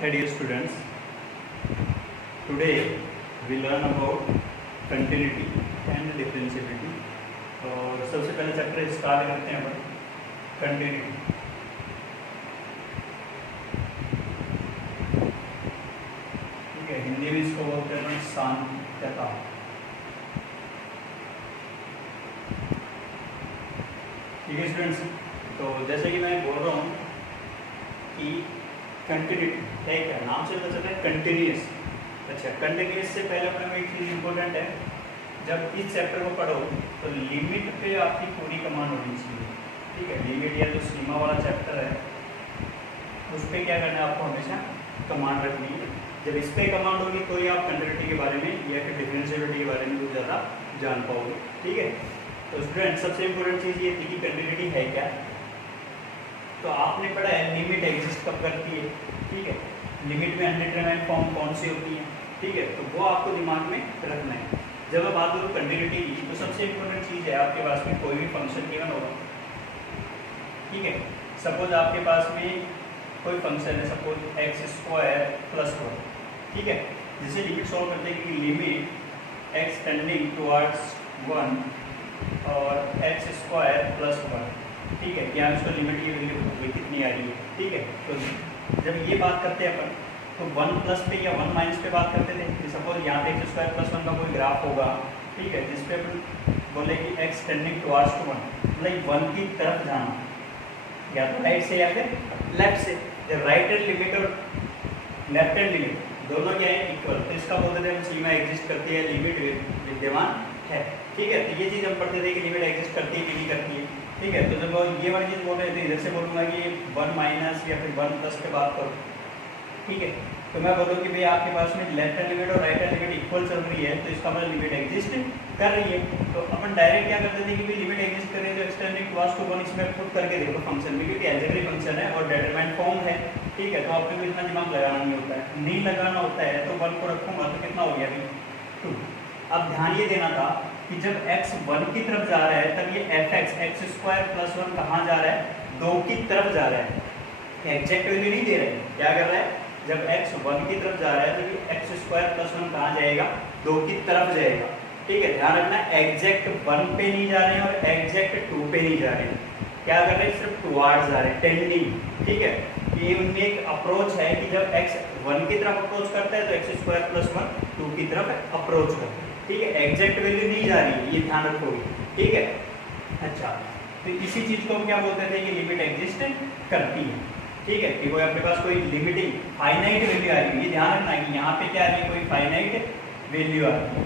Hey dear students, today we learn about continuity and differentiability. और सबसे पहले chapter start करते हैं अपन कंटिन्यूटी। ठीक है, हिंदी में इसको बोलते हैं अपन साम्यता। ठीक है स्टूडेंट्स, तो जैसे कि मैं बोल रहा हूँ कि कंटिन्यूटी है क्या, नाम से पता चलता है कंटिन्यूस। अच्छा, कंटिन्यूस से पहले अपने में एक चीज़ इंपॉर्टेंट है, जब इस चैप्टर को पढ़ो तो लिमिट पे आपकी पूरी कमांड होनी चाहिए। ठीक है, लिमिट या जो सीमा वाला चैप्टर है उस पर क्या करना है, आपको हमेशा कमांड रखनी है। जब इस पर कमांड होगी तो ही आप कंटिन्यूटी के बारे में या फिर डिफरेंशिएबिलिटी के बारे में कुछ ज़्यादा जान पाओगे। ठीक है, तो स्टूडेंट सबसे इम्पोर्टेंट चीज़ ये थी कि कंटिन्यूटी है क्या। तो आपने पढ़ा है लिमिट एग्जिस्ट कब करती है। ठीक है, लिमिट में अनडिटरमाइंड फॉर्म कौन सी होती है। ठीक है, तो वो आपको दिमाग में रखना है। जब आप बात करो कंटिन्यूटी की, तो सबसे इम्पोर्टेंट चीज़ है आपके पास में कोई भी फंक्शन गिवन होगा। ठीक है, सपोज आपके पास में कोई फंक्शन है, सपोज x² + 1। ठीक है, जिसे लिमिट सॉल्व करते हैं कि लिमिट x टेंडिंग टुवर्ड्स 1 और x² + 1। ठीक है, यहाँ इसको लिमिट की वैल्यू कितनी आ रही है। ठीक है, तो जब ये बात करते हैं अपन तो 1+ पे या 1- पे बात करते थे। सपोज यहाँ पे x² + 1 का कोई ग्राफ होगा। ठीक है, जिसपे अपन बोले कि x टेंडिंग टुवर्ड्स 1, मतलब 1 की तरफ जाना, या तो राइट से या फिर लेफ्ट से। जब राइट हैंड लिमिट और लेफ्ट हैंड लिमिट दोनों क्या है, इक्वल, तो इसका बोलते थे हम सीमा एग्जिस्ट करती है, लिमिट विद्यमान है। ठीक है, तो ये चीज़ हम पढ़ते थे कि लिमिट एग्जिस्ट करती है कि नहीं करती है। ठीक है, तो जब ये वाली चीज़ बोल रहे थे, इधर से बोलूँगा कि 1- या फिर 1+ पे बात करो। ठीक है, तो मैं बोलूँ कि भाई आपके पास में लेफ्ट हैंड लिमिट और राइट हैंड लिमिट इक्वल चल रही है, तो इसका मतलब लिमिट एग्जिस्ट कर रही है। तो अपन डायरेक्ट क्या करते थे कि भाई लिमिट एग्जिस्ट कर रही है तो x टेंडिंग टुवर्ड्स 1 इसमें पुट करके देखो फंक्शन में, क्योंकि अलजेब्रिक फंक्शन है और डिटरमाइंड फॉर्म है। ठीक है, तो आपको इतना दिमाग लगाना नहीं होता है, नहीं लगाना होता है। तो 1 को रखूँगा तो कितना हो गया अभी 2। अब ध्यान ये देना था कि जब x 1 की तरफ जा रहा है तब ये fx x² + 1 कहाँ जा रहा है, 2 की तरफ जा रहा है। एग्जैक्ट वैल्यू नहीं दे रहे हैं, क्या कर रहा है, जब x 1 की तरफ जा रहा है तो ये x² + 1 कहाँ जाएगा, 2 की तरफ जाएगा। ठीक है, ध्यान रखना, एग्जैक्ट 1 पे नहीं जा रहे हैं और एग्जैक्ट 2 पे नहीं जा रहे हैं। क्या कर रहे हैं, सिर्फ टुवर्ड्स जा रहे हैं, टेंडिंग। ठीक है, ये उनमें एक अप्रोच है कि जब x 1 की तरफ अप्रोच करता है तो x² + 1 2 की तरफ अप्रोच करता है। ठीक है, एग्जैक्ट वैल्यू नहीं जा रही है, ये ध्यान रखोगे। ठीक है, अच्छा, तो इसी चीज को हम क्या बोलते थे कि लिमिट एग्जिस्ट करती है। ठीक है, कि कोई अपने पास कोई लिमिटिंग फाइनाइट वैल्यू आ रही है, ये ध्यान रखना है कि यहाँ पे क्या आ रही है, कोई फाइनाइट वैल्यू आ रही है।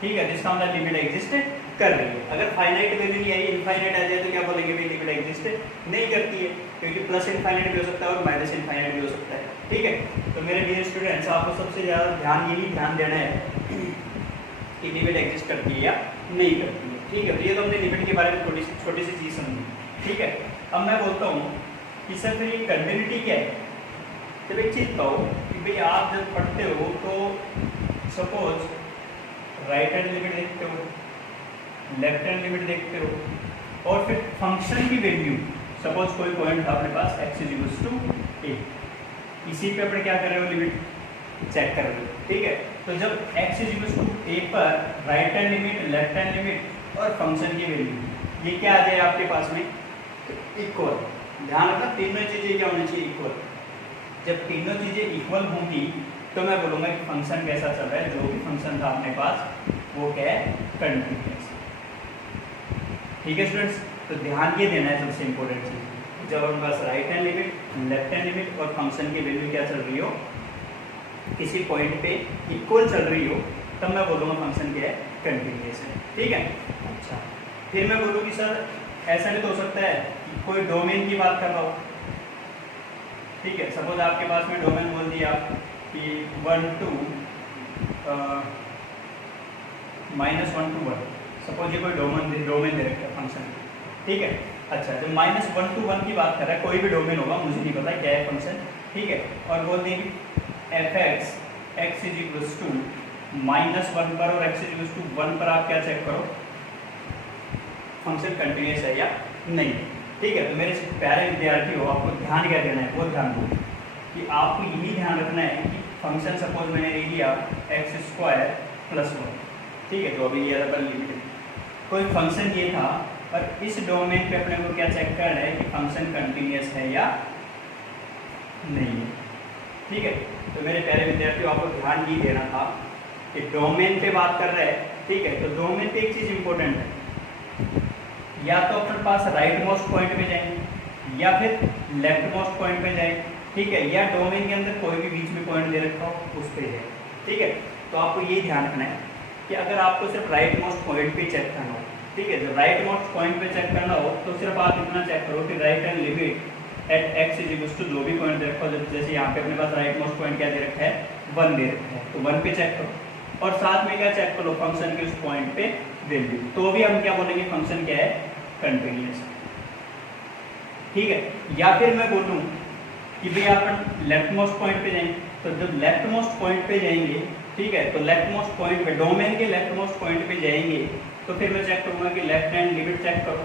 ठीक है, जिसका मतलब लिमिट एग्जिस्ट कर रही है। अगर फाइनाइट वैल्यू नहीं आई, इनफाइनाइट आ जाए तो क्या बोलेंगे, भाई लिमिट एग्जिस्ट नहीं करती है, क्योंकि प्लस इनफाइनाइट भी हो सकता है और माइनस इनफाइनाइट भी हो सकता है। ठीक है, तो मेरे डियर स्टूडेंट्स, आपको सबसे ज़्यादा ध्यान देना है कि लिमिट एग्जिस्ट करती है या नहीं करती है। ठीक है, तो ये तो हमने लिमिट के बारे में छोटी सी चीज़ समझी। ठीक है, अब मैं बोलता हूँ कि सर फिर ये कंटिन्यूटी क्या है। जब एक चीज़ कहो कि भाई आप जब पढ़ते हो तो सपोज राइट हैंड लिमिट देखते हो, लेफ्ट हैंड लिमिट देखते हो, और फिर फंक्शन की वैल्यू, सपोज कोई पॉइंट था अपने पास x = a, इसी पे अपने क्या कर रहे हो, लिमिट चेक कर रहे हो। ठीक है, तो जब x = a पर right hand limit, left hand limit और फंक्शन की वैल्यू ये क्या आ जाए आपके पास में, इक्वल। ध्यान रखना, तीनों चीज़ें क्या होनी चाहिए, इक्वल। जब तीनों चीज़ें इक्वल होंगी तो मैं बोलूँगा कि फंक्शन कैसा चल रहा है, जो भी फंक्शन था अपने पास वो क्या है, कंटिन्यूअस। ठीक है स्टूडेंट्स, तो ध्यान ये देना है सबसे इंपॉर्टेंट चीज़, जब हमारे पास right hand limit, left hand limit और फंक्शन की वैल्यू क्या चल रही हो, किसी पॉइंट पे इक्वल चल रही हो, तब मैं बोलूँगा फंक्शन क्या है, कंटिन्यूअस है। ठीक है, अच्छा, फिर मैं बोलूँ कि सर ऐसा भी तो हो सकता है कि कोई डोमेन की बात कर रहा हो। ठीक है, सपोज आपके पास में डोमेन बोल दिया कि 1 to -1 to 1, सपोज ये कोई डोमेन दे रखा है फंक्शन। ठीक है, अच्छा, जब -1 to 1 की बात कर रहा है, कोई भी डोमेन होगा, मुझे नहीं पता क्या है फंक्शन। ठीक है, और बोल दें कि fx x = -1 पर और x = 1 पर आप क्या चेक करो, फंक्शन कंटिन्यूअस है या नहीं। ठीक है, तो मेरे प्यारे विद्यार्थी हो, आपको ध्यान क्या देना है वो ध्यान दो कि आपको यही ध्यान रखना है कि फंक्शन सपोज मैंने ले लिया x² + 1, ठीक है, जो अभी लिया था पर लिमिट कोई फंक्शन ये था, और इस डोमेन पे अपने को क्या चेक करना है कि फंक्शन कंटिन्यूअस है या नहीं है, ठीक है। तो मेरे प्यारे विद्यार्थियों, आपको ध्यान ये देना था कि डोमेन पे बात कर रहे हैं, ठीक है, तो डोमेन पे एक चीज़ इंपॉर्टेंट है, या तो अपने पास राइट मोस्ट पॉइंट पे जाएंगे या फिर लेफ्ट मोस्ट पॉइंट पे जाएंगे, ठीक है, या डोमेन के अंदर कोई भी बीच में पॉइंट दे रखा हो उस पे जाए, ठीक है। तो आपको ये ध्यान रखना है कि अगर आपको सिर्फ राइट मोस्ट पॉइंट पे चेक करना हो, ठीक है, जब राइट मोस्ट पॉइंट पे चेक करना हो तो सिर्फ आप इतना चेक करो कि right hand limit at x = जो भी पॉइंट दे रखा हो, जैसे यहाँ पे अपने पास राइट मोस्ट पॉइंट क्या दे रखा है, 1 दे रखा है, तो 1 पे चेक करो, और साथ में क्या चेक करो, फंक्शन के उस पॉइंट पे वैल्यू, तो भी हम क्या बोलेंगे, फंक्शन क्या है, कंटिन्यूअस, ठीक है। या फिर मैं बोलूँ कि भाई अपन लेफ्ट मोस्ट पॉइंट पे जाएंगे, तो जब लेफ्ट मोस्ट पॉइंट पे जाएंगे, ठीक है, तो लेफ्ट मोस्ट पॉइंट पे डोमेन के लेफ्ट मोस्ट पॉइंट पे जाएंगे, तो फिर मैं चेक करूँगा कि लेफ्ट हैंड लिमिट चेक करो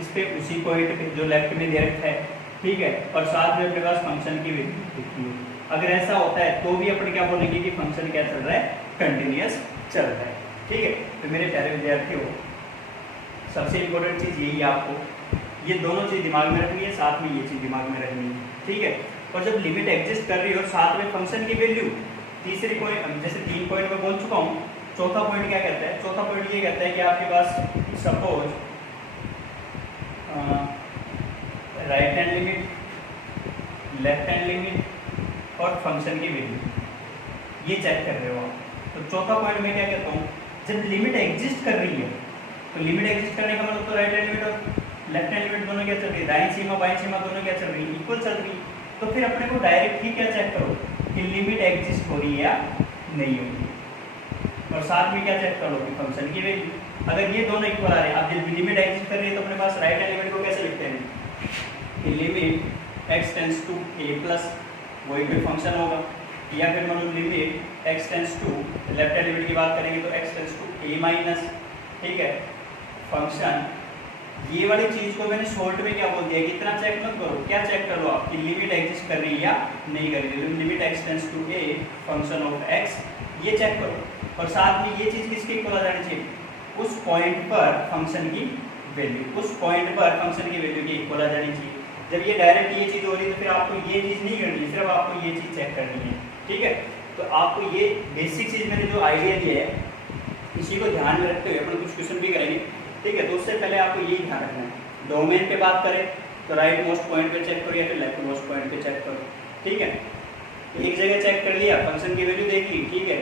इस पे, उसी पॉइंट पे जो लेफ्ट में दे रखा है, ठीक है, और साथ में अपने पास फंक्शन की वैल्यू लिखी है। अगर ऐसा होता है तो भी अपन क्या बोलेंगे कि फंक्शन क्या चल रहा है, कंटिन्यूअस चल रहा है, ठीक है। तो मेरे प्यारे विद्यार्थियों, सबसे इम्पोर्टेंट चीज़ यही है, आपको ये दोनों चीज़ दिमाग में रखनी है, साथ में ये चीज़ दिमाग में रखनी है, ठीक है। और जब लिमिट एग्जिस्ट कर रही है और साथ में फंक्शन की वैल्यू, तीसरी पॉइंट, जैसे 3 पॉइंट में बोल चुका हूँ, चौथा पॉइंट क्या कहता है, चौथा पॉइंट ये कहता है कि आपके पास suppose right hand limit, left hand limit और फंक्शन की वैल्यू ये चेक कर रहे हो आप। तो चौथा पॉइंट में क्या कहता हूँ, जब लिमिट एग्जिस्ट कर रही है, तो लिमिट एग्जिस्ट करने का मतलब तो राइट हैंड लिमिट और लेफ्ट हैंड लिमिट दोनों क्या चल रही है, दाईं सीमा बाईं सीमा दोनों क्या चल रही है, इक्वल चल रही है। तो फिर अपने को डायरेक्ट ही क्या चेक करो कि लिमिट एग्जिस्ट हो रही है या नहीं हो रही, और साथ में क्या चेक करो कि फंक्शन की वैल्यू, अगर ये दोनों इक्वल आ रहे हैं, अब जब लिमिट एग्जिस्ट कर रही है तो अपने पास राइट हैंड लिमिट को कैसे लिखते हैं कि limit x tends to a+, वही कोई फंक्शन होगा, या फिर मतलब limit x tends to, left hand limit की बात करेंगे तो x टेंड्स टू a-, ठीक है, फंक्शन, ये वाली चीज़ को मैंने शॉर्ट में क्या बोल दिया, कितना चेक मत करो, क्या चेक कर लो आप कि लिमिट एग्जिस्ट कर रही है या नहीं कर रही है, limit x tends to a function of x, ये चेक करो, और साथ में ये चीज़ किसके इक्वल आ जानी चाहिए, उस पॉइंट पर फंक्शन की वैल्यू, उस पॉइंट पर फंक्शन की वैल्यू की इक्वल आ जानी चाहिए। जब ये डायरेक्ट ये चीज़ हो रही है तो फिर आपको ये चीज़ नहीं करनी, सिर्फ आपको ये चीज़ चेक करनी है, ठीक है। तो आपको ये बेसिक चीज़ मैंने जो आइडिया दिया है इसी को ध्यान में रखते हुए अपन कुछ क्वेश्चन भी करेंगे, ठीक है। तो उससे पहले आपको यही ध्यान रखना है, डोमेन पे बात करें तो राइट मोस्ट पॉइंट पे चेक करो या फिर लेफ्ट मोस्ट पॉइंट पे चेक करो, ठीक है। एक जगह चेक कर लिया, फंक्शन की वैल्यू देख ली, ठीक है,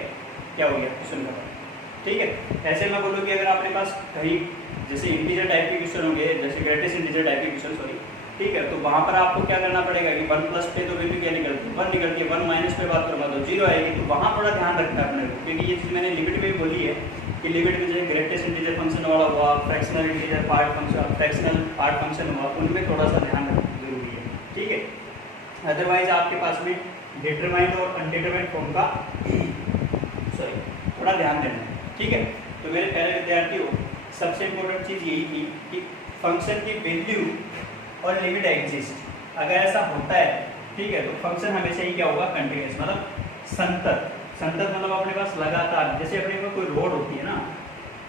क्या हो गया, क्वेश्चन खत्म, ठीक है। ऐसे मैं बोलूँ कि अगर आपके पास कहीं जैसे इंटीजर टाइप के क्वेश्चन होंगे, जैसे ग्रेटेस्ट इंटीजर टाइप के क्वेश्चन, सॉरी, ठीक है, तो वहाँ पर आपको क्या करना पड़ेगा कि 1+ पे तो वैल्यू क्या निकलती है, 1 निकलती है, 1- पे बात करूँगा तो 0 आएगी, तो वहाँ थोड़ा ध्यान रखना है अपने को, क्योंकि ये चीज़ मैंने लिमिट में भी बोली है कि लिमिट में जैसे ग्रेटेस्ट इंटीजर फंक्शन वाला हुआ, fractional integer part function, fractional part function हुआ, उनमें थोड़ा सा ध्यान रखना जरूरी है, ठीक है। अदरवाइज आपके पास में डिटरमाइंड और अनडिटरमाइंड फॉर्म का सॉरी थोड़ा ध्यान देना है, ठीक है। तो मेरे प्यारे विद्यार्थियों, सबसे इम्पोर्टेंट चीज़ यही थी कि फंक्शन की वैल्यू और लिमिट एग्जिस्ट, अगर ऐसा होता है, ठीक है, तो फंक्शन हमेशा ही क्या होगा, कंटिन्यूअस, मतलब संतत, संतत मतलब अपने पास लगातार, जैसे अपने पास कोई रोड होती है ना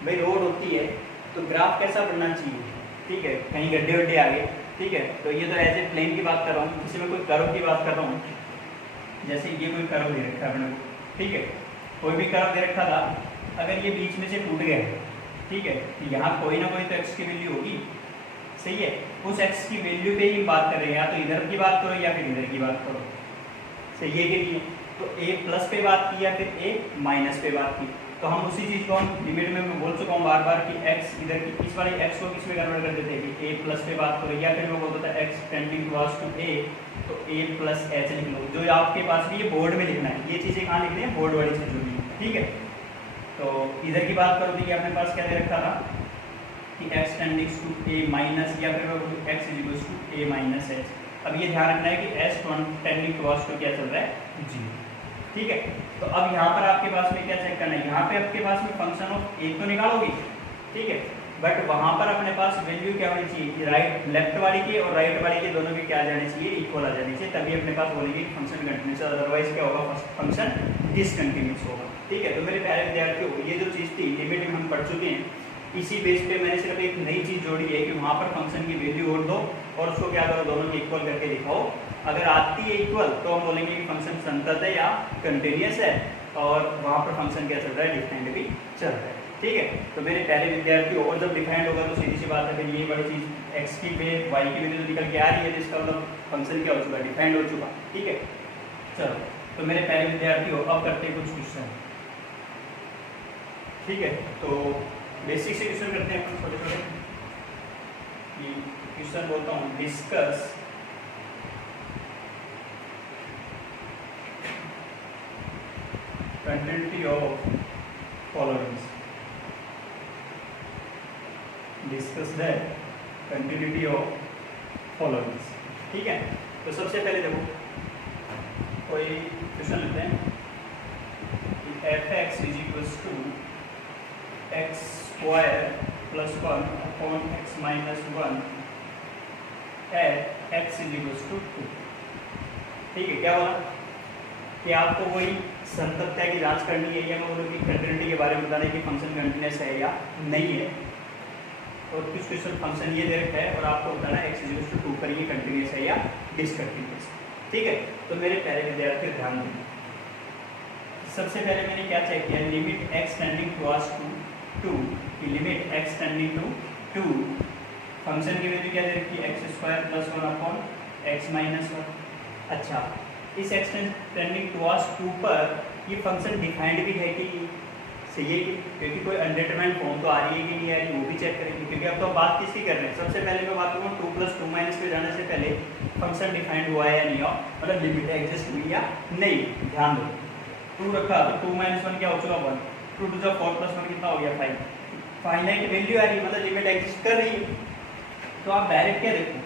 भाई, रोड होती है तो ग्राफ कैसा बनना चाहिए, ठीक है, कहीं गड्ढे वड्ढे आ गए, ठीक है, तो ये तो एज ए प्लेन की बात कर रहा हूँ, जैसे मैं कोई कर्व की बात कर रहा हूँ, जैसे ये कोई कर्व दे रखा है अपने को, ठीक है, कोई भी कर्व दे रखा था, अगर ये बीच में से टूट गया, ठीक है, तो यहाँ कोई ना कोई तो x की वैल्यू होगी, सही है, उस x की वैल्यू पे ही बात कर रहे हैं, या तो इधर की बात करो या फिर इधर की बात करो, सही है कि नहीं, तो a+ पे बात की या फिर a- पे बात की, तो हम उसी चीज़ को हम लिमिट में मैं बोल चुका हूँ बार बार कि x इधर की, इस वाली x को किस में कन्वर्ट कर देते हैं कि a+ पे बात करो, या फिर मैं बोलता था x tending towards to a, तो a+h लिख लो, जो आपके पास भी ये बोर्ड में लिखना है, ये चीज़ें कहाँ लिखनी है, बोर्ड वाली चीज़ होगी, ठीक है। तो इधर की बात करो तो ये अपने पास क्या दे रखा था कि x टेंडिंग टू a- या फिर x = a-h, अब ये ध्यान रखना है कि s टेंडिंग टुवर्ड्स टू क्या चल रहा है, 0, ठीक है। तो अब यहाँ पर आपके पास में क्या चेक करना है, यहाँ पे आपके पास में फंक्शन ऑफ a तो निकालोगे, ठीक है, बट वहां पर अपने पास वैल्यू क्या होनी चाहिए, राइट लेफ्ट वाली की और राइट वाली के दोनों की क्या आ जानी चाहिए, इक्वल आ जानी चाहिए, तभी अपने पास बोलेंगे फंक्शन कंटिन्यूस, अदरवाइज क्या होगा, फंक्शन डिसकंटिन्यूस होगा। ठीक है, तो मेरे प्यारे विद्यार्थियों, ये जो चीज़ थी लिमिट में हम पढ़ चुके हैं। इसी बेस पे मैंने सिर्फ एक नई चीज़ जोड़ी है कि वहाँ पर फंक्शन की वैल्यू और दो और उसको क्या करो, दोनों को इक्वल करके दिखाओ। अगर आती है इक्वल तो हम बोलेंगे कि फंक्शन संतत है या कंटिन्यूस है, और वहाँ पर फंक्शन क्या चल रहा है, डिफाइंड भी चल रहा है। ठीक है, तो मेरे प्यारे विद्यार्थियों, और जब डिफाइंड होगा तो सीधी सी बात है, फिर ये बड़ी चीज़ एक्स की पे वाई की वैल्यू निकल के आ रही है, जिसका मतलब फंक्शन क्या हो चुका, डिफाइंड हो चुका। ठीक है, चलो तो मेरे प्यारे विद्यार्थियों अब करते हैं कुछ क्वेश्चन। ठीक है, तो बेसिक से क्वेश्चन करते हैं छोटे छोटे। क्वेश्चन बोलता हूँ, discuss continuity of followings, discuss the continuity of followings. ठीक है, तो सबसे पहले देखो कोई क्वेश्चन लेते हैं, f x is equals to x square plus 1 upon x minus 1 at x is equals to 2। ठीक है, क्या बोला कि आपको वही संततता की जांच करनी है, या मैं बोलूँ कि कंटिन्यूटी के बारे में बताना है कि फंक्शन कंटिन्यूस है या नहीं है। और कुछ क्वेश्चन फंक्शन ये दे रखा है और आपको बताना है एक्स इज इक्वल्स टू 2 पर ये कंटिन्यूस है या डिसकंटिन्यूस। ठीक है, तो मेरे प्यारे विद्यार्थी ध्यान दें, सबसे पहले मैंने क्या चेक किया, limit x tending towards to, limit x tending to 2, function की वैल्यू क्या दे रखी है, x square plus 1 upon x minus 1। अच्छा, इस एक्स टेंडिंग टुवर्ड्स 2 पर ये फंक्शन डिफाइंड भी है कि सही है, क्योंकि कोई अनडिटरमाइंड फॉर्म तो आ रही है कि नहीं आ रही, वो भी चेक करेंगे। क्योंकि अब तो बात किसकी कर रहे हैं, सबसे पहले मैं बात करूँ 2 + 2 माइनस पे जाने से पहले फंक्शन डिफाइंड हुआ है या नहीं हुआ, मतलब लिमिट एग्जिस्ट हुई या नहीं। ध्यान दो, 2 रखा तो 2 - 1 क्या हो चुका, 1, 2 to the 4 + 1 कितना हो गया, 5। फाइनाइट वैल्यू आ रही है, मतलब लिमिट एग्जिस्ट कर रही है। तो आप डायरेक्ट क्या देखो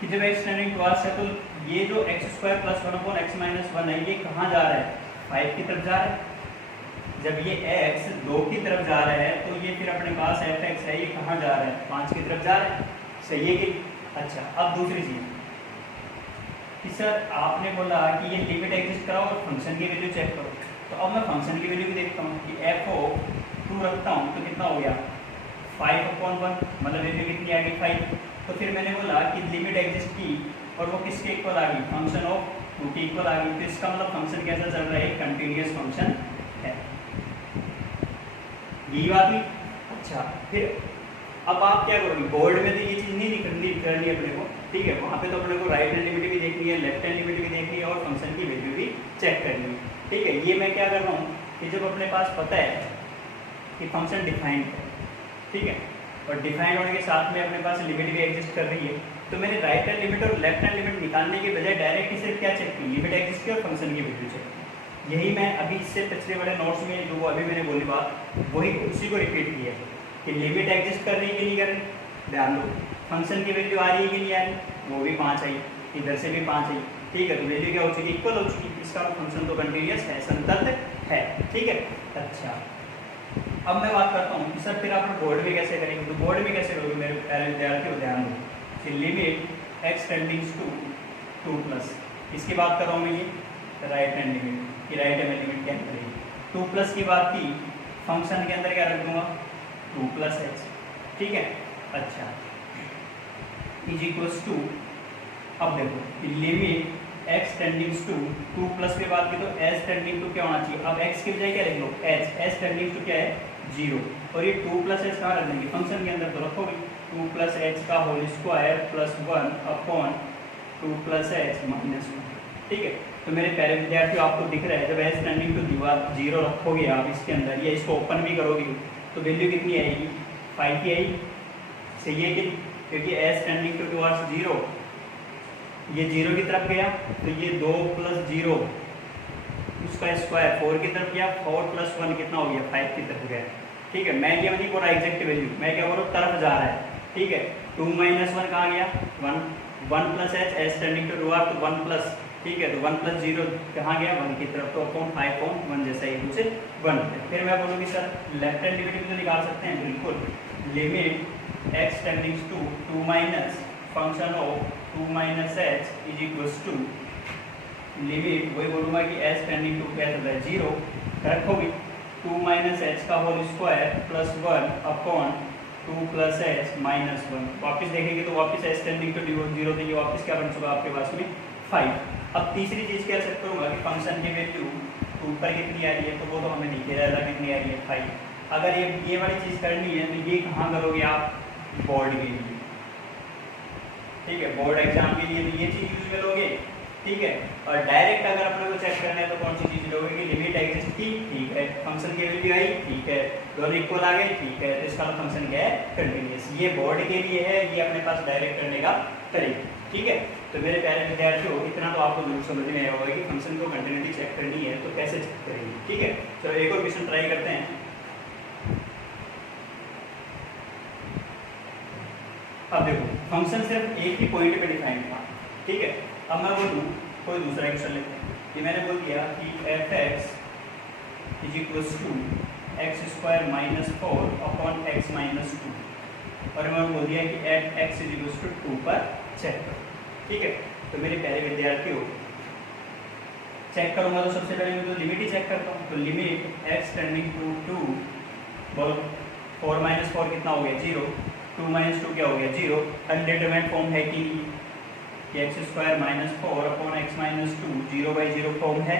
कि जब एक्स टेंडिंग टुवर्ड्स है तो ये जो x square plus 1 upon x minus 1 है, ये कहाँ जा रहा है, 5 की तरफ जा रहा है। जब ये x 2 की तरफ जा रहा है तो ये फिर अपने पास एफ एक्स है, ये कहाँ जा रहा है, 5 की तरफ जा रहा है। सही है कि? अच्छा, अब दूसरी चीज़ कि सर आपने बोला कि ये लिमिट एग्जिस्ट कराओ और फंक्शन की वैल्यू चेक करो। तो अब मैं फंक्शन की वैल्यू भी देखता हूँ कि एफ ओ 2 रखता हूँ तो कितना हो गया, 5/1, मतलब वैल्यू कितनी आ गई, 5। तो फिर मैंने बोला कि लिमिट एग्जिस्ट की और वो किसके इक्वल आ गई, फंक्शन ऑफ 2 के इक्वल आ गई। तो इसका मतलब फंक्शन कैसा चल रहा है, कंटिन्यूअस फंक्शन है। यही बात हुई। अच्छा, फिर अब आप क्या करोगे, बोर्ड में तो ये चीज़ नहीं करनी है अपने को। ठीक है, वहाँ पे तो अपने को राइट हैंड लिमिट भी देखनी है, लेफ्ट हैंड लिमिट भी देखनी है और फंक्शन की वैल्यू भी चेक करनी है। ठीक है, ये मैं क्या कर रहा हूँ कि जब अपने पास पता है कि फंक्शन डिफाइंड है, ठीक है, और डिफाइंड होने के साथ में अपने पास लिमिट भी एग्जिस्ट कर रही है, तो मैंने राइट हैंड लिमिट और लेफ्ट हैंड लिमिट निकालने के बजाय डायरेक्ट इसे क्या चेक की, लिमिट एग्जिस्ट की और फंक्शन की वैल्यू चेक की। यही मैं अभी इससे पिछले बड़े नोट्स में जो अभी मैंने बोली बात, वही उसी को रिपीट किया है कि लिमिट एग्जिस्ट कर रही है कि नहीं कर रही। ध्यान दो, फंक्शन की वैल्यू आ रही है कि नहीं आ रही, वो भी 5 आई, इधर से भी 5 आई। ठीक है, तो वैल्यू क्या हो चुकी, इक्वल हो चुकी। इसका फंक्शन तो कंटिन्यूअस है, संतत है। ठीक है, अच्छा, अब मैं बात करता हूँ कि सर फिर आप बोर्ड में कैसे करेंगे। तो बोर्ड में कैसे करोगे मेरे प्यारे विद्यार्थियों, ध्यान दो कि लिमिट एक्स टेंडिंग्स टू 2 प्लस, इसकी बात कर रहा हूँ मैं, ये राइट हैंड लिमिट की राइट हैंड लिमिट क्या करेगी, 2 प्लस की बात की, फंक्शन के अंदर क्या रख दूंगा, 2 + x। ठीक है, अच्छा, इज इक्वल्स टू, अब देखो limit x tendings to 2 plus के बाद की, तो s टेंडिंग टू क्या होना चाहिए, अब x के बजाय क्या लिख लो, h टेंडिंग टू क्या है, 0। और ये 2 + h कहाँ रख देंगे, फंक्शन के अंदर तो रखोगे, 2 + h का whole square plus 1 upon 2 + h minus 1। ठीक है, तो मेरे प्यारे विद्यार्थियों आपको दिख रहा है जब s टेंडिंग टू दीवार 0 रखोगे आप इसके अंदर, या इसको ओपन भी करोगे तो वैल्यू कितनी आएगी, 5 की आएगी। सही है कि? क्योंकि s टेंडिंग टू टुवर्ड्स 0, ये 0 की तरफ गया तो ये 2 + 0 उसका स्क्वायर 4 की तरफ गया, 4 + 1 कितना हो गया, 5 की तरफ गया। ठीक है, मैं ये नहीं बोल रहा एग्जैक्ट वैल्यू, मैं क्या बोल रहा हूँ, तरफ जा रहा है। ठीक है, 2 - 1 कहाँ गया, 1 + h, s tending to towards to 1 plus. ठीक है, तो 1 + 0 कहाँ गया, 1 की तरफ, तो अपॉन 5/1 जैसा ही कुछ 1। फिर मैं बोलूँगी सर लेफ्ट हैंड लिमिट भी तो निकाल सकते हैं, बिल्कुल। Limit x tending to 2 minus function of 2 minus h is equals to limit, वही बोलूँगा कि एच टेंडिंग टू क्या चल रहा है 0, करेक्ट होगी 2 माइनस एच का whole square plus 1 upon 2 plus h minus 1। वापस देखेंगे तो वापस एच टेंडिंग टू 0 तो ये वापस क्या बन चुका आपके पास में 5। अब तीसरी चीज़ क्या सेट करूँगा कि फंक्शन की वैल्यू ऊपर कितनी आ रही है, तो वो तो हमें दिखे रहा है कितनी आ रही है 5। अगर ये वाली चीज़ करनी है तो ये कहाँ करोगे आप, बोर्ड के लिए, ठीक है, बोर्ड एग्जाम के लिए तो ये चीज़ यूज करोगे, ठीक है। और डायरेक्ट अगर अपने को चेक करना है तो कौन सी चीज़ लोगे कि लिमिट एग्जिस्ट की, ठीक है, फंक्शन की वैल्यू आई, ठीक है, दोनों इक्वल आ गए, ठीक है, तो इसका फंक्शन क्या है कंटिन्यूअस। ये बोर्ड के लिए है, ये अपने पास डायरेक्ट करने का तरीका, ठीक है। तो मेरे प्यारे विद्यार्थियों इतना तो आपको जरूर समझ में आया होगा कि फंक्शन को कंटिन्यूटी चेक करनी है तो कैसे चेक करेंगे, ठीक है। चलो एक और क्वेश्चन ट्राई करते हैं। अब देखो फंक्शन सिर्फ एक ही पॉइंट पे डिफाइन था, ठीक है। अब मैं बोलूँ कोई दूसरा क्वेश्चन लेते हैं कि मैंने बोल दिया कि f x is equals to x square minus 4 upon x minus 2, और मैंने बोल दिया कि at x is equals to 2 पर चेक करो, ठीक है। तो मेरे प्यारे विद्यार्थियों चेक करूंगा तो सबसे पहले मैं तो लिमिट ही चेक करता हूँ। तो लिमिट एक्स टेंडिंग टू 2, बोलो 4 माइनस 4 कितना हो गया 0, 2 माइनस 2 क्या हो गया 0। अनडिटरमाइंड फॉर्म है कि x square minus 4 upon x minus 2 0/0 form है,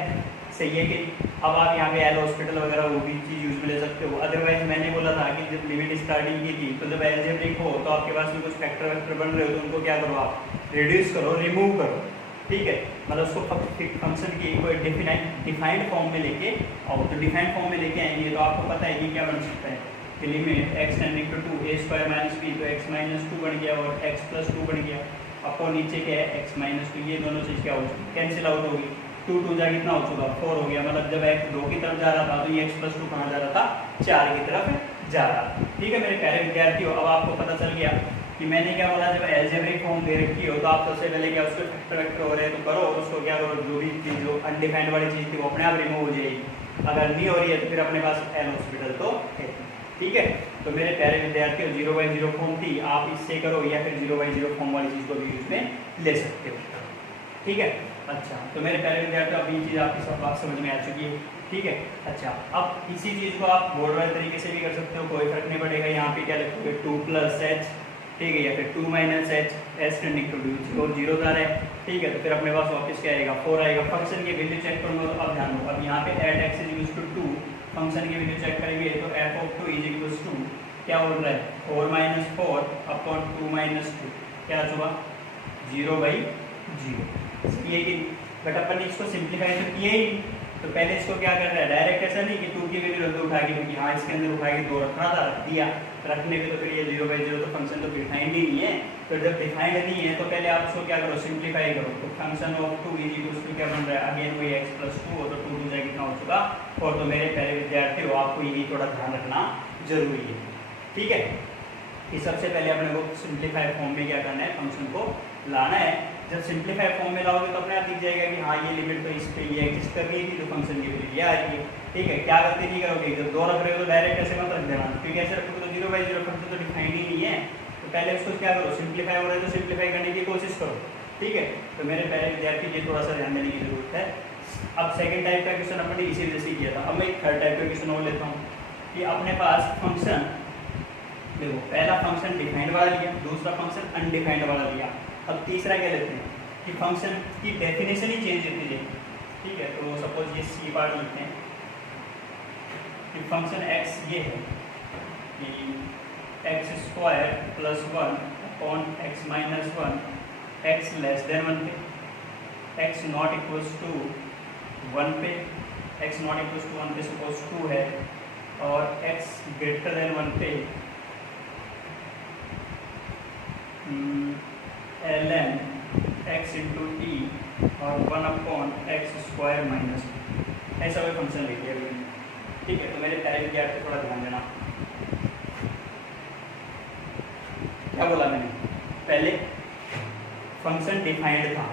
सही है कि। अब आप यहाँ पे एल हॉस्पिटल वगैरह वो भी चीज़ यूज में ले सकते हो। अदरवाइज मैंने बोला था कि जब लिमिट स्टार्टिंग की थी तो जब एल्जेब्रिक हो तो आपके पास में कुछ फैक्टर वैक्टर बन रहे हो तो उनको क्या करो आप रिड्यूस करो, रिमूव करो, ठीक है। मतलब उसको फंक्शन की कोई डिफाइंड फॉर्म में लेके आओ। तो डिफाइंड फॉर्म में लेके आएंगे तो आपको पता है कि क्या बन सकता है कि limit x tending to 2 a square minus b, तो x माइनस 2 बन गया और x प्लस 2 बन गया। आपको नीचे क्या है x माइनस 2, ये दोनों चीज़ क्या हो चुकी कैंसिल आउट होगी, 2 2 जा कितना हो चुका 4 हो गया। मतलब जब x 2 की तरफ जा रहा था तो ये x प्लस 2 कहाँ जा रहा था 4 की तरफ जा रहा था, ठीक है मेरे प्यारे विद्यार्थियों। अब आपको पता चल गया कि मैंने क्या बोला, जब एल्जेब्रिक फॉर्म दे रखी हो तो आप सबसे पहले क्या उसके फैक्टर वैक्टर हो रहे हैं तो करो, उसको क्या करो, जो भी चीज़ जो अनडिफाइंड वाली चीज़ थी वो अपने आप रिमूव हो जाएगी। अगर नहीं हो रही है तो फिर अपने पास एल हॉस्पिटल तो है, ठीक है। तो मेरे प्यारे विद्यार्थियों 0/0 फॉर्म थी, आप इससे करो या फिर 0/0 फॉर्म वाली चीज़ को भी यूज में ले सकते हो, ठीक है। अच्छा तो मेरे प्यारे विद्यार्थियों अब ये चीज़ आपकी सब बात समझ में आ चुकी है, ठीक है। अच्छा अब इसी चीज़ को आप बोर्ड वाले तरीके से भी कर सकते हो, कोई फर्क नहीं पड़ेगा। यहाँ पे क्या लिखोगे 2 प्लस एच, ठीक है, या फिर 2 minus h, h tending to 0 0 जा रहा है, ठीक है। तो फिर अपने पास वापस क्या आएगा 4 आएगा। फंक्शन की वैल्यू चेक करूँगा तो अब ध्यान दो, अब यहाँ पे at x is equals to 2 function की वैल्यू चेक करेंगे तो f of 2 is equals to क्या बोल रहा है 4 माइनस 4 अपॉन 2 माइनस 2 क्या चुका 0/0, ये कि बट अपन ने इसको सिंप्लीफाई तो किया ही, तो पहले इसको क्या कर रहा है डायरेक्ट ऐसा नहीं कि 2 की वैल्यू रख दो उठा के, क्योंकि हाँ इसके अंदर उठा के 2 रखना था, रख दिया, रखने के तो फिर ये 0/0 तो फंक्शन तो डिफाइंड ही नहीं है। तो जब डिफाइंड नहीं है तो पहले आप उसको क्या करो सिंप्लीफाई करो। तो function of 2 is equals to क्या बन रहा है अगेन वही x प्लस 2 हो तो 2 2 कितना हो चुका। और तो मेरे पहले विद्यार्थियों आपको यही थोड़ा ध्यान रखना जरूरी है, ठीक है। कि सबसे पहले अपने को सिंप्लीफाइड फॉर्म में क्या करना है फंक्शन को लाना है। जब सिंप्लीफाइड फॉर्म में लाओगे तो अपने आप दिख जाएगा कि हाँ ये लिमिट तो इस पे ये एग्जिस्ट कर रही थी, तो फंक्शन की वैल्यू ये आ रही है, ठीक है। क्या गलती नहीं करोगे, जब 2 रख रहे हो तो डायरेक्ट ऐसे मत रख देना, क्योंकि ऐसे रखोगे तो 0/0 फंक्शन तो डिफाइंड ही नहीं है। तो पहले उसको क्या करो सिंप्लीफाई हो रहा है तो सिंप्लीफाई करने की कोशिश करो, ठीक है। तो मेरे पहले विद्यार्थी ये थोड़ा सा ध्यान देने की जरूरत है। अब सेकंड टाइप का क्वेश्चन अपने इसी वजह से किया था। अब मैं एक थर्ड टाइप का क्वेश्चन और लेता हूँ कि अपने पास फंक्शन देखो, पहला फंक्शन डिफाइंड वाला लिया, दूसरा फंक्शन अनडिफाइंड वाला लिया, अब तीसरा क्या लेते हैं कि फंक्शन की डेफिनेशन ही चेंज होती है, ठीक है। तो सपोज ये सी पार्ट लिखते हैं कि फंक्शन एक्स ये है कि x square plus 1 upon x minus 1 x less than 1 पे, एक्स नॉट इक्वल्स टू 1 पे, एक्स नॉट इक्वल्स टू 1 पे सपोज 2 है, और एक्स ग्रेटर देन 1 पे ln x इंटू टी और 1 अपॉन एक्स स्क्वायर माइनस, ऐसा कोई फंक्शन लिखिए अभी, ठीक है। तो मेरे पहले विद्यार्थी थोड़ा ध्यान देना, क्या बोला मैंने, पहले फंक्शन डिफाइंड था,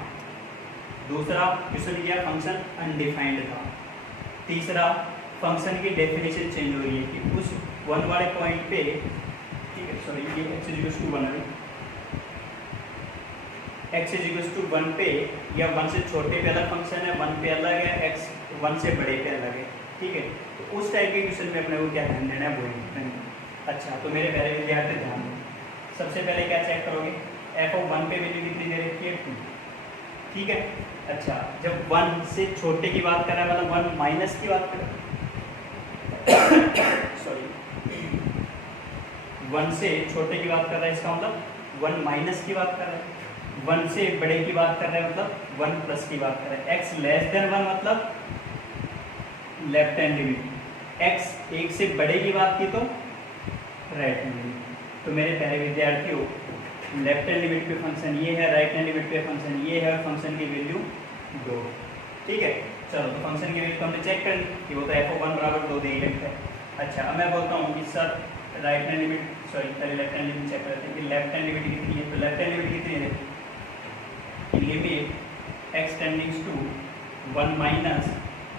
दूसरा क्वेश्चन किया फंक्शन अनडिफाइंड था, तीसरा फंक्शन की डेफिनेशन चेंज हो रही है कि उस 1 वाले पॉइंट पे ठीक है, सॉरी ये x इक्वल्स टू 1 है, x इक्वल्स टू 1 पे या 1 से छोटे पे अलग फंक्शन है, 1 पे अलग है, x 1 से बड़े पे अलग है, ठीक है। तो उस टाइप के क्वेश्चन में अपने को क्या ध्यान देना है वो। अच्छा, तो मेरे पहले विद्यार्थी ध्यान दो, सबसे पहले क्या चेक करोगे, f(1) पे वैल्यू कितनी दे रखी है 2, ठीक है। अच्छा, जब 1 से छोटे की बात कर रहा है मतलब 1 माइनस की बात कर रहा है सॉरी 1 से छोटे की बात कर रहा है, इसका मतलब 1 माइनस की बात कर रहा है, 1 से बड़े की बात कर रहा है मतलब 1 प्लस की बात कर रहा है, x लेस देन 1 मतलब लेफ्ट हैंड लिमिट, x 1 से बड़े की बात की तो राइट हैंड लिमिट। तो मेरे प्यारे विद्यार्थियों, लेफ्ट हैंड लिमिट पे फंक्शन ये है, राइट हैंड लिमिट पे फंक्शन ये है, और फंक्शन की वैल्यू 2, ठीक है। चलो, तो फंक्शन की वैल्यू तो हमने चेक कर ली कि वो तो f(1) बराबर 2 दे ही रखता है। अच्छा, अब मैं बोलता हूँ कि sir right hand limit, sorry पहले लेफ्ट हैंड लिमिट चेक करते हैं कि लेफ्ट हैंड लिमिट कितनी है। तो लेफ्ट हैंड लिमिट कितनी है, limit x tendings to 1 minus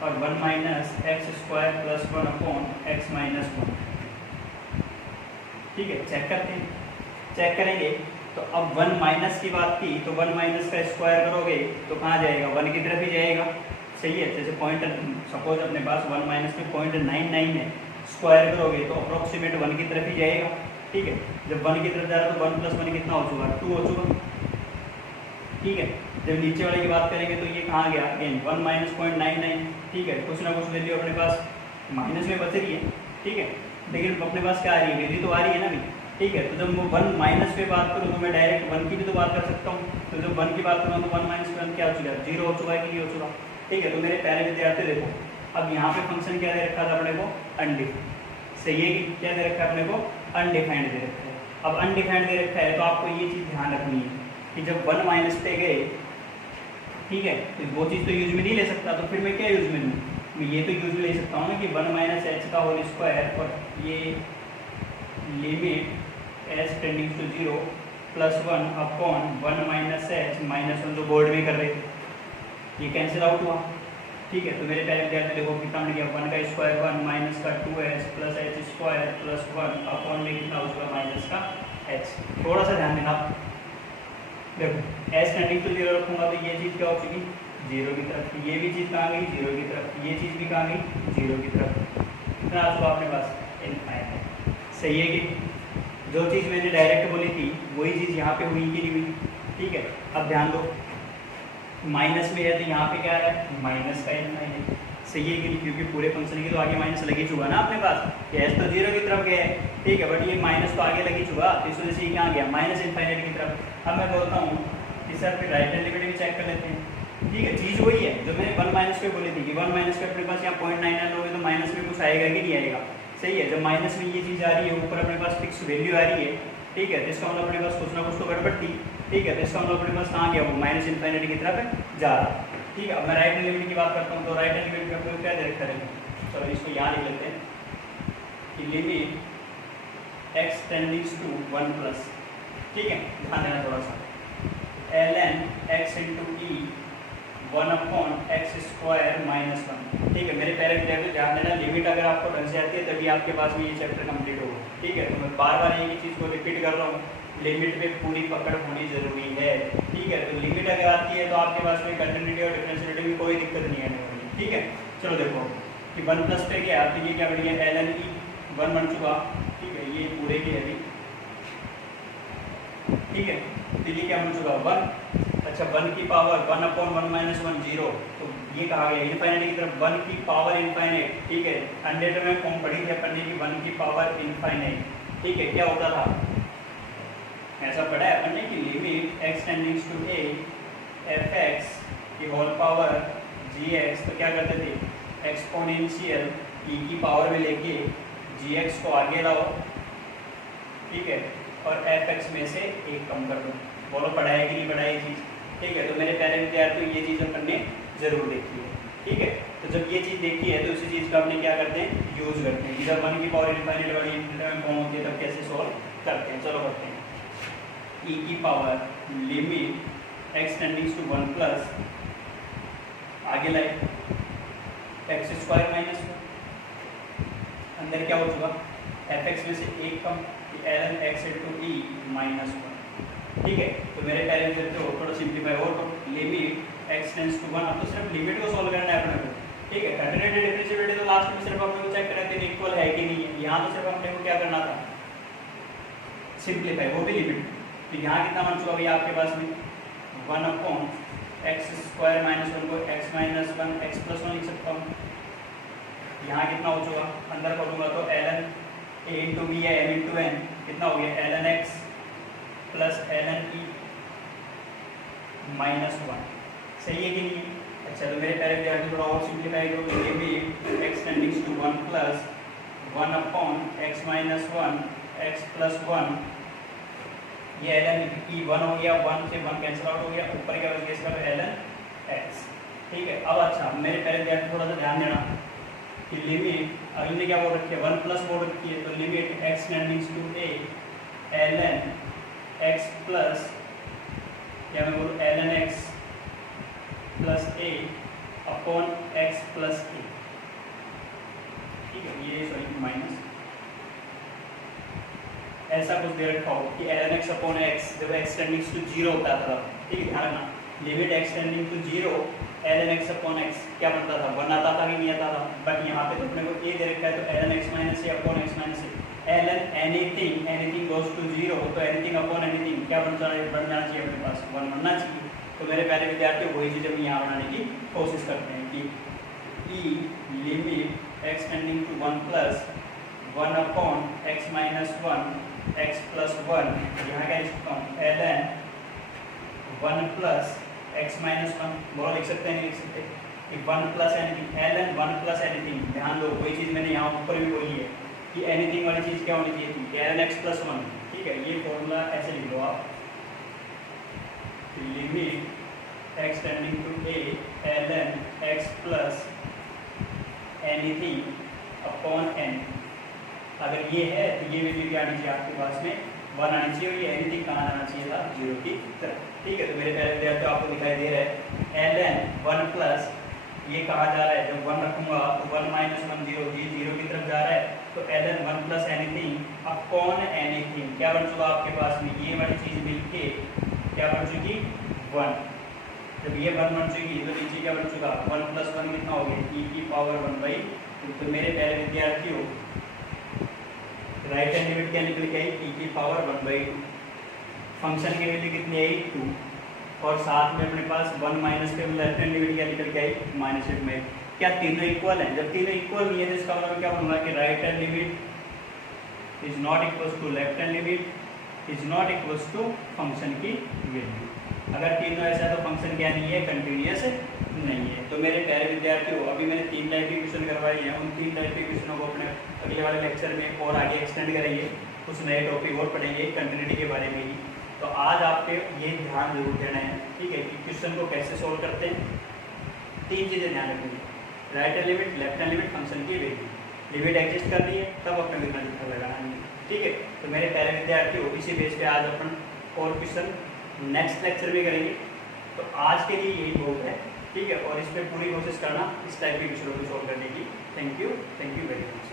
और 1 minus x square plus 1 upon x minus 1, ठीक है। चेक करते हैं, चेक करेंगे तो अब 1 माइनस की बात की तो 1 माइनस का स्क्वायर करोगे तो कहाँ जाएगा, 1 की तरफ ही जाएगा, सही है। जैसे पॉइंट सपोज अपने पास 1 माइनस में 0.99 है, स्क्वायर करोगे तो अप्रोक्सीमेट 1 की तरफ ही जाएगा, ठीक है। जब 1 की तरफ जा रहा है तो 1 प्लस 1 कितना हो चुका, 2 हो चुका, ठीक है। जब नीचे वाले की बात करेंगे तो ये कहाँ गया, अगेन 1 माइनस 0.99, ठीक है। कुछ ना कुछ वैल्यू अपने पास माइनस में बच रही है, ठीक है, लेकिन अपने पास क्या आ रही है, वैल्यू तो आ रही है ना भी, ठीक है। तो जब मैं 1 माइनस पे बात करूँ तो मैं डायरेक्ट 1 की भी तो बात कर सकता हूँ, तो जब 1 की बात करूँ तो 1 माइनस 1 क्या हो चुका है, 0 हो चुका है कि नहीं हो चुका, ठीक है। तो मेरे प्यारे विद्यार्थी देखो, अब यहाँ पे फंक्शन क्या दे रखा था अपने को, अनडिफाइंड, सही है कि क्या दे रखा है अपने को, अनडिफाइंड दे रखा है। अब अनडिफाइंड दे रखा है तो आपको ये चीज़ ध्यान रखनी है कि जब 1 माइनस पे गए, ठीक है, तो वो चीज़ तो यूज में नहीं ले सकता, तो फिर मैं क्या यूज में लूँ, मैं ये तो यूज में ले सकता हूँ ना कि 1 माइनस एच का होल स्क्वायर और ये limit h tending to 0 plus 1 upon 1 minus h minus 1, जो बोर्ड में कर रहे थे, ये कैंसिल आउट हुआ, ठीक है। तो मेरे पहले विद्यार्थी देखो कितना मिल गया, 1 का स्क्वायर 1 माइनस का 2h plus H square plus 1 upon में कितना हो चुका, माइनस का h। थोड़ा सा ध्यान देना, देखो एच टेंडिंग टू 0 रखूँगा तो ये चीज़ क्या हो चुकी, 0 की तरफ, ये भी चीज़ कहाँ गई, 0 की तरफ, ये चीज़ भी कहाँ गई, 0 की तरफ, कितना आ चुका अपने पास, इनफाइनाइट, सही है कि जो चीज़ मैंने डायरेक्ट बोली थी वही चीज़ यहाँ पे हुई कि नहीं हुई, ठीक है। अब ध्यान दो, माइनस में है तो यहाँ पे क्या है, माइनस का इनफाइनाइट, सही है कि नहीं, क्योंकि पूरे फंक्शन की तो आगे माइनस लगी चुका ना अपने पास, एस तो 0 की तरफ गया है, ठीक है, बट ये माइनस तो आगे लगी चुका, तो इस वजह से ये क्या गया, माइनस इनफाइनाइट की तरफ। अब मैं बोलता हूँ कि सर फिर राइट हैंड लिमिट भी चेक कर लेते हैं, ठीक है। चीज़ वही है जो मैंने 1 माइनस पे बोली थी कि 1 माइनस पे अपने पास यहाँ 0.99 लोगे तो माइनस में कुछ आएगा कि नहीं आएगा, सही है। जब माइनस में ये चीज़ आ रही है, ऊपर अपने पास फिक्स वैल्यू आ रही है, ठीक है, तो इसका मतलब अपने पास कुछ ना कुछ तो गड़बड़ थी, ठीक है। तो इसका मतलब अपने पास कहाँ गया, वो माइनस इनफाइनाइट की तरफ जा रहा, ठीक है। अब मैं राइट हैंड लिमिट की बात करता हूँ, तो राइट हैंड लिमिट में आपको क्या दे रखा है, चलो इसको यहाँ लिख लेते हैं कि limit x tendings to 1 plus, ठीक है, ध्यान देना थोड़ा सा, ln x इंटू ई 1 अपॉन एक्स स्क्वायर माइनस 1, ठीक है। मेरे पहले विद्यार्थी ध्यान देना, लिमिट अगर आपको ढंग से आती है तभी आपके पास में ये चैप्टर कंप्लीट होगा, ठीक है। तो मैं बार बार एक ही चीज़ को रिपीट कर रहा हूँ, लिमिट पे पूरी पकड़ होनी जरूरी है, ठीक है। तो लिमिट अगर आती है तो आपके पास में कंटिन्यूटी और डिफरेंशिएबिलिटी में कोई दिक्कत नहीं आने वाली, ठीक है। चलो देखो कि 1 प्लस पे गया तो ये क्या बन गया, ln ई 1 बन चुका, ठीक है, ये पूरे की है, ठीक है। तो ये क्या बन चुका, 1, अच्छा 1 की पावर 1 अपॉन 1 माइनस 1 0, तो ये कहा गया इनफाइनाइट की तरफ, 1 की पावर इनफाइनाइट, ठीक है। अंडर में फॉर्म पढ़ी है पढ़ने की, 1 की पावर इनफाइनाइट, ठीक है। क्या होता था, ऐसा पढ़ा है अपन ने कि limit x tendings to a fx की होल पावर gx, तो क्या करते थे, एक्सपोनेंशियल e की पावर में लेके gx को आगे लाओ, ठीक है, और fx में से 1 कम कर दो। बोलो पढ़ा है कि नहीं पढ़ा है ये चीज़, ठीक है। तो मेरे प्यारे विद्यार्थियों ये चीज़ अपन ने जरूर देखी है, ठीक है। तो जब ये चीज़ देखी है तो उसी चीज़ का अपने क्या करते हैं, यूज़ करते हैं कि जब 1 की पावर इनफाइनाइट वाली फॉर्म होती है तब कैसे सॉल्व करते हैं। चलो करते हैं, e की power limit x tendings to 1 plus, आगे लाए एक्स स्क्वायर माइनस 1, अंदर क्या हो चुका, fx में से 1 कम, ln x into E minus 1। ठीक है, तो मेरे पहले विद्यार्थियों थोड़ा सिंप्लीफाई और तो लिमिट x टेंड्स टू 1। अब तो सिर्फ लिमिट को सॉल्व करना है अपने को। ठीक है, कंटिन्यूटी डिफरेंशिएबिलिटी तो लास्ट में सिर्फ अपने को चेक करना है इक्वल है कि नहीं है। यहाँ तो सिर्फ अपने को क्या करना था, सिंप्लीफाई, वो भी लिमिट। तो यहाँ कितना बन चुका भैया आपके पास में 1/x² माइनस 1 को x माइनस 1 x प्लस 1 लिख सकता हूँ। यहाँ कितना हो चुका, अंदर करूँगा तो ln a इंटू बी या m इंटू n कितना हो गया ln x plus ln e minus 1। सही है कि नहीं? अच्छा, तो मेरे पहले विद्यार्थी थोड़ा और सिंप्लीफाई करो। ये भी x tendings to 1 plus 1/x minus 1 x plus 1। ये ln e 1 हो गया, 1 से 1 कैंसिल आउट हो गया, ऊपर क्या बच गया इसका ln x। ठीक है, अब अच्छा मेरे पहले विद्यार्थी थोड़ा सा ध्यान देना कि लिमिट, अब इनने क्या बोल रखी है 1 प्लस बोल रखी है, तो limit x tendings to a ln x plus, या मैं बोलूँ ln x plus a upon x plus a। ठीक है, ये सॉरी माइनस ऐसा कुछ दे रखा हो कि ln x अपॉन x जब x टेंडिंग्स टू 0 होता था। ठीक है, ध्यान रखना limit x tending to 0 ln x upon x क्या बनता था, 1 आता था कि नहीं आता था। बट यहाँ पे तो अपने को a दे रखा है, तो ln x minus a upon x minus a। ln anything goes to 0, तो एनीथिंग अपॉन एनीथिंग क्या बनना चाहिए अपने पास 1 बनना चाहिए। तो मेरे पहले विद्यार्थी वही चीज़ हम यहाँ बनाने की कोशिश करते हैं कि e limit x tending to 1 plus 1 upon x minus 1 x plus 1, यहाँ क्या लिख सकता हूँ ln 1 प्लस x माइनस 1। बोलो लिख सकते हैं नहीं लिख सकते कि 1 plus anything ln 1 plus anything. ध्यान दो वही चीज़ मैंने यहाँ ऊपर भी बोली है कि एनीथिंग वाली चीज़ क्या होनी चाहिए थी ln x प्लस 1। ठीक है, ये फॉर्मूला ऐसे लिख लो आप, limit x tending to a ln x plus anything upon n। अगर ये है तो ये वैल्यू क्या आनी चाहिए आपके पास में 1 आनी चाहिए, और ये एनीथिंग कहाँ आना चाहिए था 0 की तरफ। ठीक है, तो मेरे पहले विद्यार्थी आपको दिखाई दे रहा है ln 1 प्लस ये कहाँ जा रहा है, जब 1 रखूंगा तो 1 माइनस 1 0, ये 0 की तरफ जा रहा है, तो ln 1 plus anything upon anything क्या बन चुका आपके पास में, ये वाली चीज़ मिलके क्या बन चुकी 1। जब ये 1 बन चुकी तो नीचे क्या बन चुका 1 प्लस 1 कितना हो गया e की पावर 1/2। तो मेरे पहले विद्यार्थियों राइट हैंड लिमिट क्या निकल के आई e की पावर 1/2। फंक्शन की वैल्यू कितनी आई 2, और साथ में अपने पास 1 माइनस के लेफ्ट हैंड लिमिट क्या निकल के आई -1 में। क्या तीनों इक्वल हैं? जब तीनों इक्वल नहीं है तो इसका मतलब क्या बनूंगा कि right hand limit is not equals to left hand limit is not equals to function की वैल्यू। अगर तीनों ऐसा है तो फंक्शन क्या नहीं है, कंटिन्यूअस नहीं है। तो मेरे प्यारे विद्यार्थियों अभी मैंने 3 टाइप की क्वेश्चन करवाई है, उन 3 टाइप के क्वेश्चनों को अपने अगले वाले लेक्चर में और आगे एक्सटेंड करेंगे, कुछ नए टॉपिक और पढ़ेंगे कंटिन्यूटी के बारे में ही। तो आज आपके ये ध्यान जरूर देना है, ठीक है, कि क्वेश्चन को कैसे सोल्व करते हैं। 3 चीज़ें ध्यान रखेंगे, right hand limit, left hand limit, function की वैल्यू। लिमिट एग्जिस्ट कर दी है तब अपने कितना चक्कर लगाना है, ठीक है। तो मेरे प्यारे विद्यार्थियों इसी बेस पे आज अपन और क्वेश्चन नेक्स्ट लेक्चर में करेंगे। तो आज के लिए यही बहुत है, ठीक है, और इस पर पूरी कोशिश करना इस टाइप के क्वेश्चनों को सॉल्व करने की। Thank you very much.